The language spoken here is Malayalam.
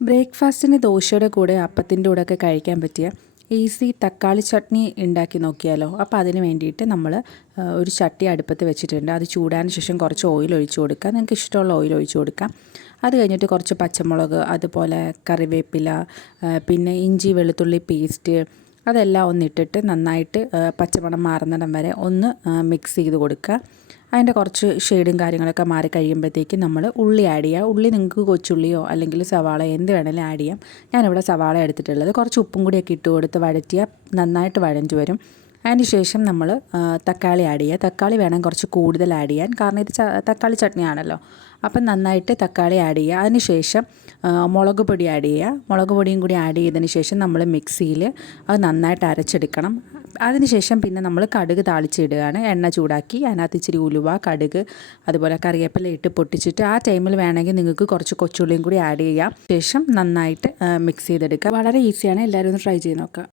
ബ്രേക്ക്ഫാസ്റ്റിന് ദോശയുടെ കൂടെ അപ്പത്തിൻ്റെ കൂടെയൊക്കെ കഴിക്കാൻ പറ്റിയ ഈസി തക്കാളി ചട്നി ഉണ്ടാക്കി നോക്കിയാലോ. അപ്പോൾ അതിന് വേണ്ടിയിട്ട് നമ്മൾ ഒരു ചട്ടി അടുപ്പത്ത് വെച്ചിട്ടുണ്ട്. അത് ചൂടാൻ ശേഷം കുറച്ച് ഓയിൽ ഒഴിച്ച് കൊടുക്കുക. നിങ്ങൾക്ക് ഇഷ്ടമുള്ള ഓയിൽ ഒഴിച്ച് കൊടുക്കാം. അത് കഴിഞ്ഞിട്ട് കുറച്ച് പച്ചമുളക്, അതുപോലെ കറിവേപ്പില, പിന്നെ ഇഞ്ചി വെളുത്തുള്ളി പേസ്റ്റ് അതെല്ലാം ഒന്നിട്ടിട്ട് നന്നായിട്ട് പച്ചമണം മാറുന്നിടം വരെ ഒന്ന് മിക്സ് ചെയ്ത് കൊടുക്കുക. അതിൻ്റെ കുറച്ച് ഷെയ്ഡും കാര്യങ്ങളൊക്കെ മാറി കഴിയുമ്പോഴത്തേക്കും നമ്മൾ ഉള്ളി ആഡ് ചെയ്യുക. ഉള്ളി നിങ്ങൾക്ക് കൊച്ചുള്ളിയോ അല്ലെങ്കിൽ സവാള എന്ത് വേണമെങ്കിലും ആഡ് ചെയ്യാം. ഞാനിവിടെ സവാള എടുത്തിട്ടുള്ളത്. കുറച്ച് ഉപ്പും കൂടിയൊക്കെ ഇട്ട് കൊടുത്ത് വഴറ്റിയാൽ നന്നായിട്ട് വഴഞ്ഞു വരും. അതിന് ശേഷം നമ്മൾ തക്കാളി ആഡ് ചെയ്യുക. തക്കാളി വേണം കുറച്ച് കൂടുതൽ ആഡ് ചെയ്യാൻ, കാരണം ഇത് തക്കാളി ചട്നിയാണല്ലോ. അപ്പം നന്നായിട്ട് തക്കാളി ആഡ് ചെയ്യുക. അതിന് ശേഷം മുളക് പൊടി ആഡ് ചെയ്യുക. മുളക് പൊടിയും കൂടി ആഡ് ചെയ്തതിന് ശേഷം നമ്മൾ മിക്സിയിൽ അത് നന്നായിട്ട് അരച്ചെടുക്കണം. അതിന് ശേഷം പിന്നെ നമ്മൾ കടുക് താളിച്ചിടുകയാണ്. എണ്ണ ചൂടാക്കി അതിനകത്ത് ഇച്ചിരി ഉലുവ, കടുക്, അതുപോലെ കറിവേപ്പില ഇട്ട് പൊട്ടിച്ചിട്ട് ആ ടൈമിൽ വേണമെങ്കിൽ നിങ്ങൾക്ക് കുറച്ച് കൊച്ചുള്ളിയും കൂടി ആഡ് ചെയ്യാം. ശേഷം നന്നായിട്ട് മിക്സ് ചെയ്തെടുക്കുക. വളരെ ഈസിയാണ്, എല്ലാവരും ഒന്ന് ട്രൈ ചെയ്ത് നോക്കുക.